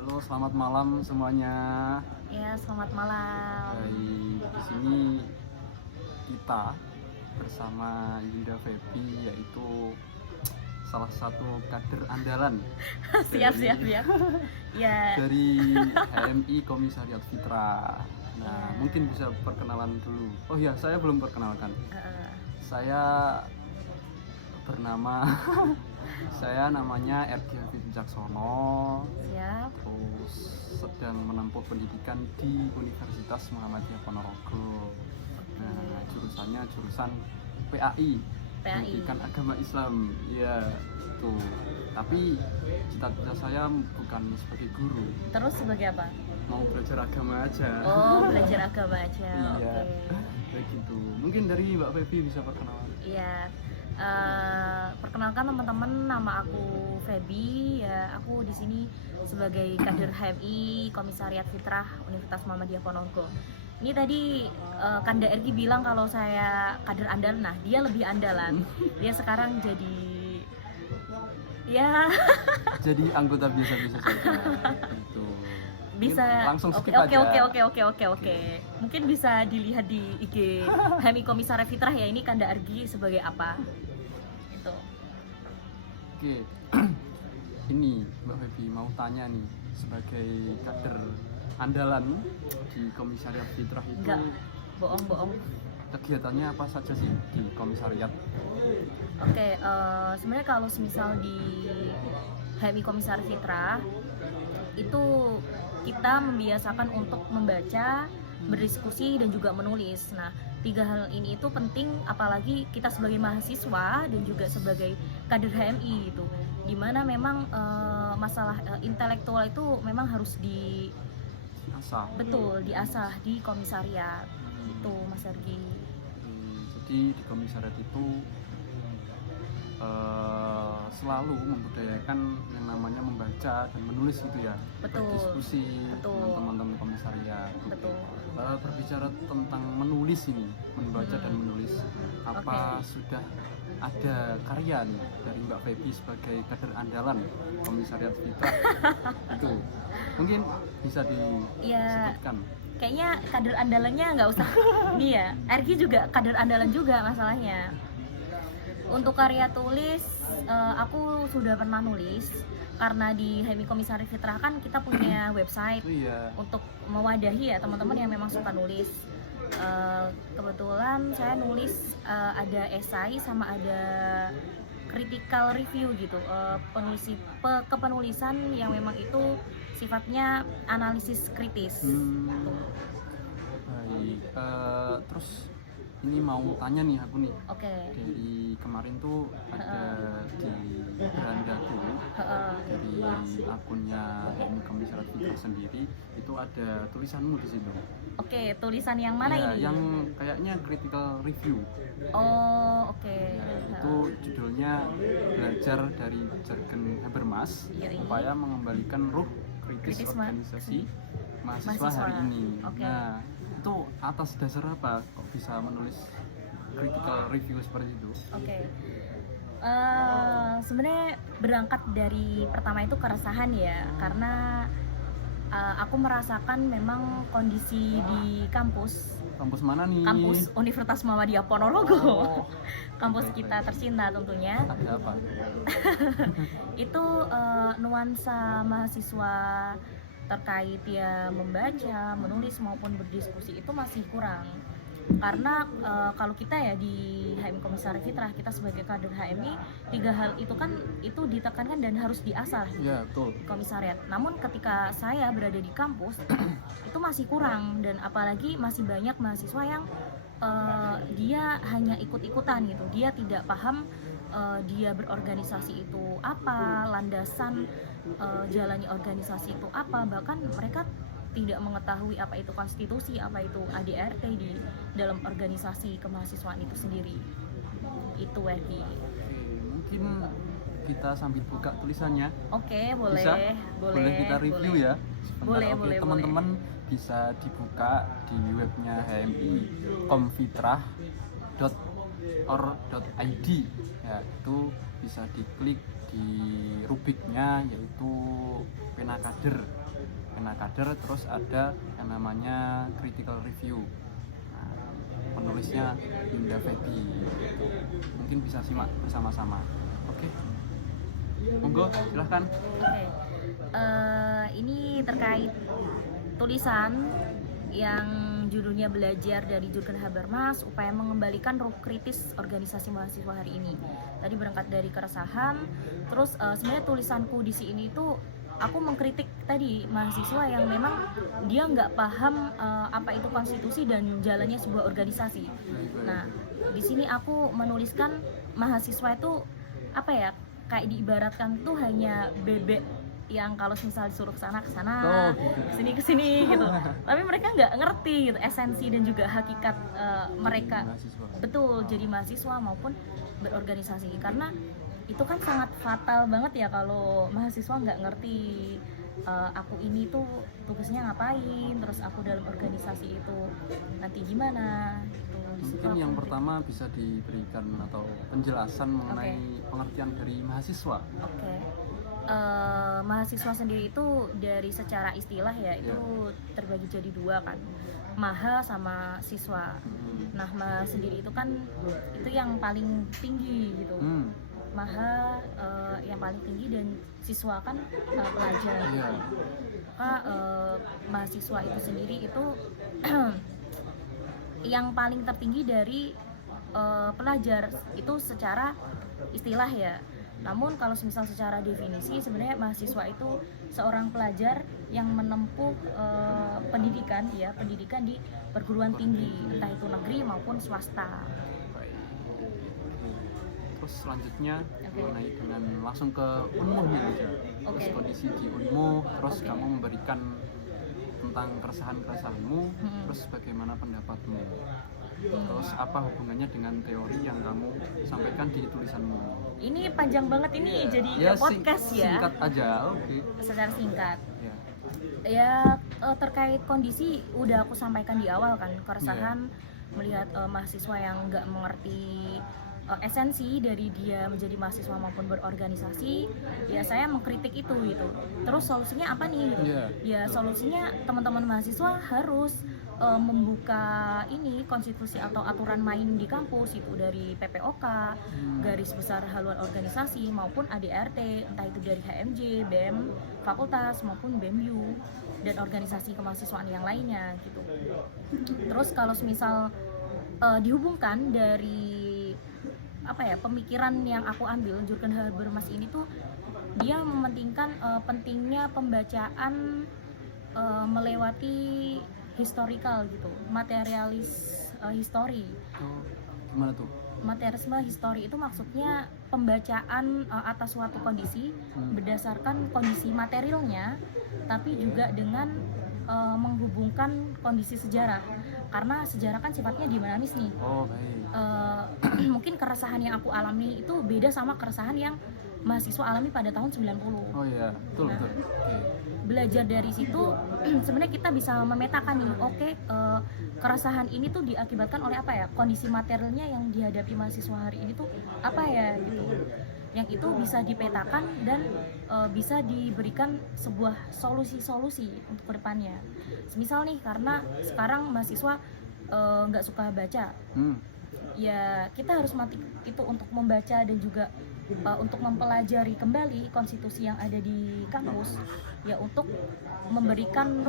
Halo, selamat malam semuanya. Ya, selamat malam. Baik, di sini kita bersama Yunda Febi, yaitu salah satu kader andalan Siap, dari siap, siap. Ya, dari HMI Komisariat Fitra. Nah, Ya. mungkin bisa perkenalan dulu. Oh iya, saya belum perkenalkan. eh, Saya bernama saya namanya Ergi Hafid Wicaksono. siap. Terus sedang menempuh pendidikan di Universitas Muhammadiyah Ponorogo. Nah, jurusannya jurusan PAI, PAI. Pendidikan Agama Islam. Ya, itu. Tapi cita-cita saya bukan sebagai guru, Terus sebagai apa? mau belajar agama aja. Oh, belajar agama aja. Iya, Oke. begitu. Mungkin dari Mbak Febi bisa perkenalan. Iya. Perkenalkan teman-teman, nama aku Feby. Ya, aku di sini sebagai kader HMI Komisariat Fitrah Universitas Muhammadiyah Ponorogo. Ini tadi Kanda Ergi bilang kalau saya kader andalan. Nah, dia lebih andalan. Dia sekarang jadi ya Jadi anggota biasa-biasa saja. Gitu. bisa. Mungkin langsung Oke, skip oke, aja. oke. Mungkin bisa dilihat di IG HMI Komisariat Fitrah ya, ini Kanda Ergi sebagai apa? Itu. Oke, ini Mbak Febi mau tanya nih, sebagai kader andalan di Komisariat Fitrah itu Enggak, bohong. kegiatannya apa saja sih di komisariat? Oke, sebenarnya kalau semisal di HMI Komisariat Fitrah itu kita membiasakan untuk membaca, berdiskusi dan juga menulis. Nah, tiga hal ini itu penting, apalagi kita sebagai mahasiswa dan juga sebagai kader HMI gitu. Dimana memang masalah intelektual itu memang harus Asal. betul diasah di komisariat. Itu Mas Argi. Jadi di komisariat itu selalu membudayakan yang namanya membaca dan menulis gitu ya. Betul. Berdiskusi Betul. dengan teman-teman komisariat. Betul. Berbicara tentang menulis ini, membaca dan menulis, apa sudah ada karya nih dari Mbak Febi sebagai kader andalan Komisariat Fitrah? Itu mungkin bisa Iya. disebutkan. Kayaknya kader andalannya nggak usah ini ya. Ergi juga kader andalan juga masalahnya. Untuk karya tulis, aku sudah pernah nulis karena di HMI Komisariat Fitrah kan kita punya website Iya. untuk mewadahi ya teman-teman yang memang suka nulis. Kebetulan saya nulis ada esai sama ada critical review gitu, kepenulisan yang memang itu sifatnya analisis kritis. Gitu. Baik. Terus ini mau tanya nih aku nih. Oke. Dari kemarin tuh ada di berandaku dari akunnya HMI Komisariat Fitrah sendiri itu ada tulisanmu di situ. Oke, tulisan yang mana Ya, ini? yang kayaknya critical review. Oh, oke. Ya, itu judulnya belajar dari jargon Habermas Yoi. upaya mengembalikan ruh kritis Kritis organisasi mahasiswa mahasiswa. hari ini. Oke. Nah, itu atas dasar apa kok bisa menulis critical review seperti itu? Oke. Sebenarnya berangkat dari pertama itu keresahan ya, karena aku merasakan memang kondisi di kampus Mana nih? kampus Universitas Muhammadiyah Ponorogo, Oh, kampus baik, kita baik. tercinta tentunya. Ada apa? Itu nuansa mahasiswa terkait ya membaca, menulis maupun berdiskusi itu masih kurang. Karena kalau kita ya di HMI Komisariat Fitrah, kita sebagai kader HMI, tiga hal itu kan itu ditekankan dan harus diasah Ya, betul. di komisariat. Namun ketika saya berada di kampus itu masih kurang, dan apalagi masih banyak mahasiswa yang dia hanya ikut-ikutan gitu. Dia tidak paham dia berorganisasi itu apa, landasan jalannya organisasi itu apa, bahkan mereka tidak mengetahui apa itu konstitusi, apa itu ADRT di dalam organisasi kemahasiswaan itu sendiri. Itu Werdi. Oke, mungkin kita sambil buka tulisannya. Oke, boleh. Bisa? Boleh kita review boleh. ya? Sebentar. Boleh, Oke, boleh, teman-teman bisa dibuka di webnya HMI komfitrah.or.id ya, itu bisa diklik di rubiknya yaitu pena kader. skena kader, terus ada yang namanya critical review. Nah, penulisnya Yunda Febi. Mungkin bisa simak bersama-sama. Oke, monggo silahkan. Oke. Ini terkait tulisan yang judulnya Belajar dari Jurgen Habermas, upaya mengembalikan ruh kritis organisasi mahasiswa hari ini. Tadi berangkat dari keresahan, terus sebenarnya tulisanku di sini itu aku mengkritik tadi mahasiswa yang memang dia nggak paham apa itu konstitusi dan jalannya sebuah organisasi. Nah, di sini aku menuliskan mahasiswa itu apa ya, kayak diibaratkan tuh hanya bebek yang kalau misal disuruh ke sana kesini kesini gitu, tapi mereka nggak ngerti gitu esensi dan juga hakikat mereka Mahasiswa. betul jadi mahasiswa maupun berorganisasi, karena itu kan sangat fatal banget ya kalau mahasiswa nggak ngerti aku ini tuh tugasnya ngapain, terus aku dalam organisasi itu nanti gimana gitu. Di situ Mungkin aku yang kritik. pertama bisa diberikan atau penjelasan mengenai pengertian dari mahasiswa. Oke. Mahasiswa sendiri itu dari secara istilah ya itu terbagi jadi dua kan, maha sama siswa. Nah, maha sendiri itu kan itu yang paling tinggi gitu. Maha yang paling tinggi dan siswa kan pelajar. Iya. Maka mahasiswa itu sendiri itu yang paling tertinggi dari pelajar itu secara istilah ya. Namun kalau misal secara definisi sebenarnya mahasiswa itu seorang pelajar yang menempuh pendidikan di perguruan tinggi, entah itu negeri maupun swasta. Baik. Terus selanjutnya mengenai dengan langsung ke Unmuhnya aja. Terus kondisi di Unmuh, terus kamu memberikan tentang keresahan-keresahanmu, terus bagaimana pendapatmu. Terus apa hubungannya dengan teori yang kamu sampaikan di tulisanmu? Ini panjang banget ini jadi podcast ya. Singkat aja, oke. Secara singkat. Ya. Ya terkait kondisi udah aku sampaikan di awal kan, keresahan melihat mahasiswa yang nggak mengerti esensi dari dia menjadi mahasiswa maupun berorganisasi. Ya saya mengkritik itu gitu. Terus solusinya apa nih gitu? Ya solusinya teman-teman mahasiswa harus membuka ini konstitusi atau aturan main di kampus itu dari PPOK, garis besar haluan organisasi maupun ADRT, entah itu dari HMJ, BEM, fakultas maupun BEMU dan organisasi kemahasiswaan yang lainnya gitu. Terus kalau misal dihubungkan dari apa ya pemikiran yang aku ambil Jurgen Habermas ini tuh dia mementingkan pentingnya pembacaan melewati historical gitu, materialis history. Gimana tuh? Materialisme histori itu maksudnya pembacaan atas suatu kondisi berdasarkan kondisi materialnya, tapi juga dengan menghubungkan kondisi sejarah, karena sejarah kan sifatnya dinamis nih. Oh baik. Mungkin keresahan yang aku alami itu beda sama keresahan yang mahasiswa alami pada tahun 90. Oh iya, betul betul. Belajar dari situ sebenarnya kita bisa memetakan nih, keresahan ini tuh diakibatkan oleh apa ya, kondisi materialnya yang dihadapi mahasiswa hari ini tuh apa ya gitu, yang itu bisa dipetakan dan bisa diberikan sebuah solusi-solusi untuk kedepannya. Misal nih karena sekarang mahasiswa nggak suka baca, ya kita harus mati itu untuk membaca dan juga untuk mempelajari kembali konstitusi yang ada di kampus, ya untuk memberikan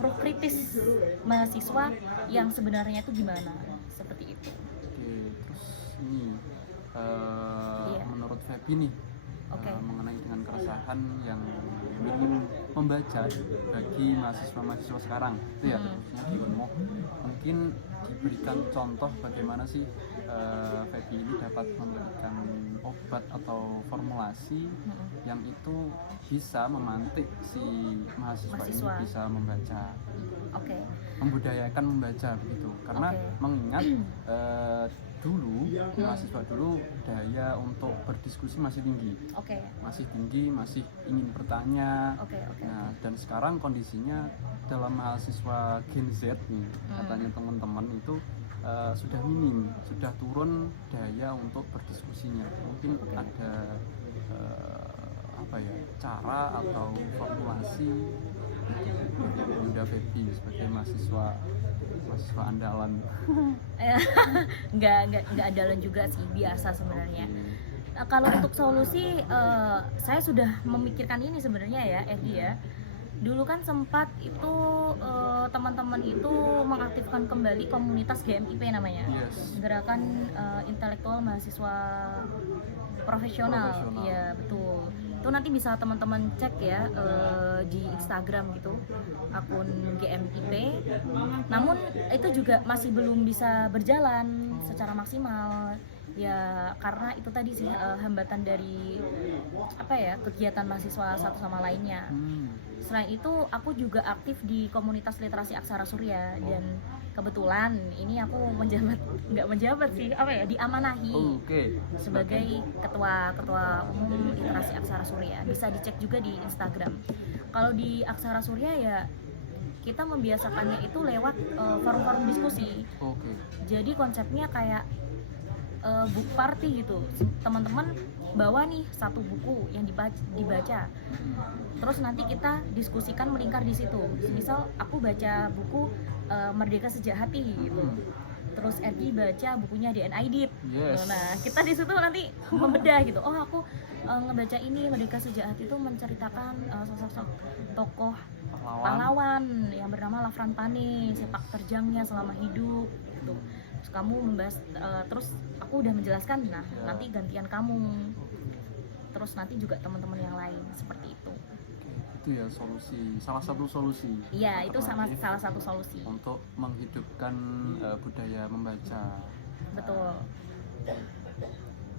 ruh kritis mahasiswa yang sebenarnya itu gimana, seperti itu. Oke, terus ini menurut Febi nih mengenai dengan keresahan yang ingin membaca bagi mahasiswa-mahasiswa sekarang itu ya, khususnya di Unmuh, mungkin diberikan contoh bagaimana sih Febi ini dapat memberikan obat atau formulasi yang itu bisa memantik si mahasiswa ini bisa membaca, membudayakan membaca begitu, karena mengingat dulu mahasiswa dulu daya untuk berdiskusi masih tinggi, masih ingin bertanya. Nah, dan sekarang kondisinya dalam mahasiswa Gen Z nih, katanya teman-teman itu sudah minim, sudah turun daya untuk berdiskusinya. Mungkin ada apa ya, cara atau formulasi Bunda Feby sebagai mahasiswa andalan? Nggak andalan juga sih, biasa sebenarnya. Nah, kalau untuk solusi, saya sudah memikirkan ini sebenarnya ya, Edi ya. Dulu kan sempat itu teman-teman itu mengaktifkan kembali komunitas GMIP namanya, Yes. Gerakan Intelektual Mahasiswa Profesional. Iya betul. Itu nanti bisa teman-teman cek ya di Instagram gitu, akun GMIP. Namun itu juga masih belum bisa berjalan secara maksimal. Ya karena itu tadi sih hambatan dari apa ya, kegiatan mahasiswa satu sama lainnya. Selain itu aku juga aktif di komunitas literasi Aksara Surya, dan kebetulan ini aku nggak menjabat sih, apa ya, diamanahi sebagai ketua umum literasi Aksara Surya. Bisa dicek juga di Instagram. Kalau di Aksara Surya ya kita membiasakannya itu lewat forum-forum diskusi. Jadi konsepnya kayak book party gitu. Teman-teman bawa nih satu buku yang dibaca. Terus nanti kita diskusikan melingkar di situ. Misal aku baca buku Merdeka Sejak Hati gitu. Terus Ergi baca bukunya DNA Aidit. Nah, kita di situ nanti membedah gitu. Oh, aku ngebaca ini Merdeka Sejak Hati itu menceritakan sosok tokoh pahlawan yang bernama Lafran Pane, sepak terjangnya selama hidup gitu. Terus kamu membahas, terus aku udah menjelaskan, nah nanti gantian kamu, terus nanti juga teman-teman yang lain, seperti itu. Itu ya salah satu solusi. Iya, itu salah satu solusi untuk menghidupkan budaya membaca. Betul.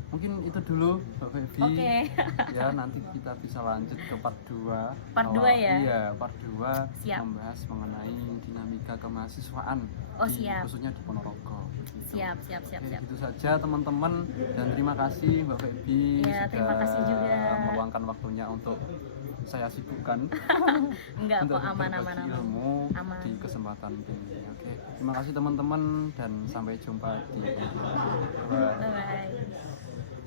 Mungkin itu dulu Mbak Feby. Oke. Ya, nanti kita bisa lanjut ke part 2. Part 2 ya? Iya, part 2 Siap. membahas mengenai dinamika kemahasiswaan khususnya di Ponorogo. Siap. Itu saja teman-teman, dan terima kasih Mbak Feby Ya, terima kasih juga meluangkan waktunya untuk saya sibukkan. Enggak untuk kok, aman. berbagi ilmu di kesempatan ini. Oke, terima kasih teman-teman, dan sampai jumpa di video. Bye. Bye.